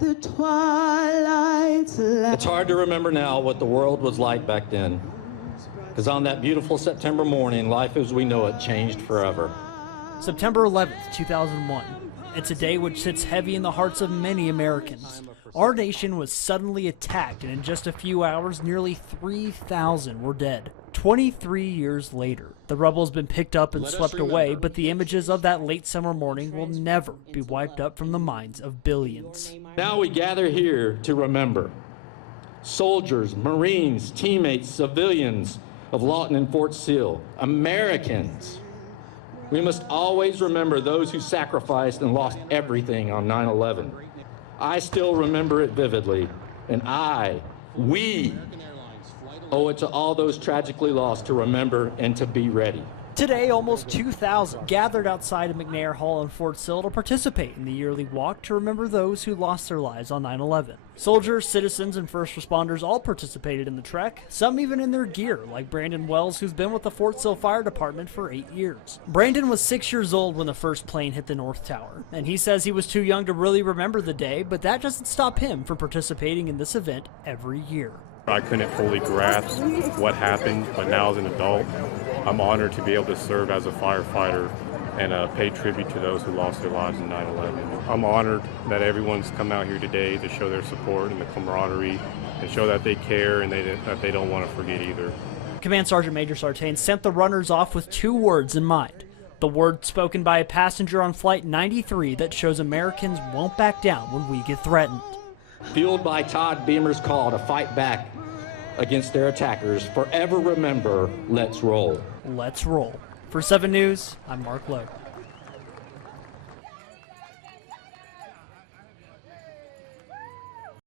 Let the twilight light. It's hard to remember now what the world was like back then, because on that beautiful September morning, life as we know it changed forever. September 11th, 2001. It's a day which sits heavy in the hearts of many Americans. Our nation was suddenly attacked, and in just a few hours, nearly 3,000 were dead. 23 years later, the rubble has been picked up and swept away, but the images of that late summer morning will never be wiped up from the minds of billions. Now we gather here to remember soldiers, Marines, teammates, civilians of Lawton and Fort Sill, Americans. We must always remember those who sacrificed and lost everything on 9/11. I still remember it vividly, and we owe it to all those tragically lost to remember and to be ready. Today, almost 2,000 gathered outside of McNair Hall in Fort Sill to participate in the yearly walk to remember those who lost their lives on 9/11. Soldiers, citizens, and first responders all participated in the trek, some even in their gear, like Brandon Wells, who's been with the Fort Sill Fire Department for 8 years. Brandon was 6 years old when the first plane hit the North Tower, and he says he was too young to really remember the day, but that doesn't stop him from participating in this event every year. I couldn't fully grasp what happened, but now as an adult, I'm honored to be able to serve as a firefighter and pay tribute to those who lost their lives in 9/11. I'm honored that everyone's come out here today to show their support and the camaraderie and show that they care and that they don't want to forget either. Command Sergeant Major Sartain sent the runners off with 2 words in mind. The word spoken by a passenger on Flight 93 that shows Americans won't back down when we get threatened. Fueled by Todd Beamer's call to fight back against their attackers, forever remember, let's roll. Let's roll. For 7 News, I'm Mark Lowe.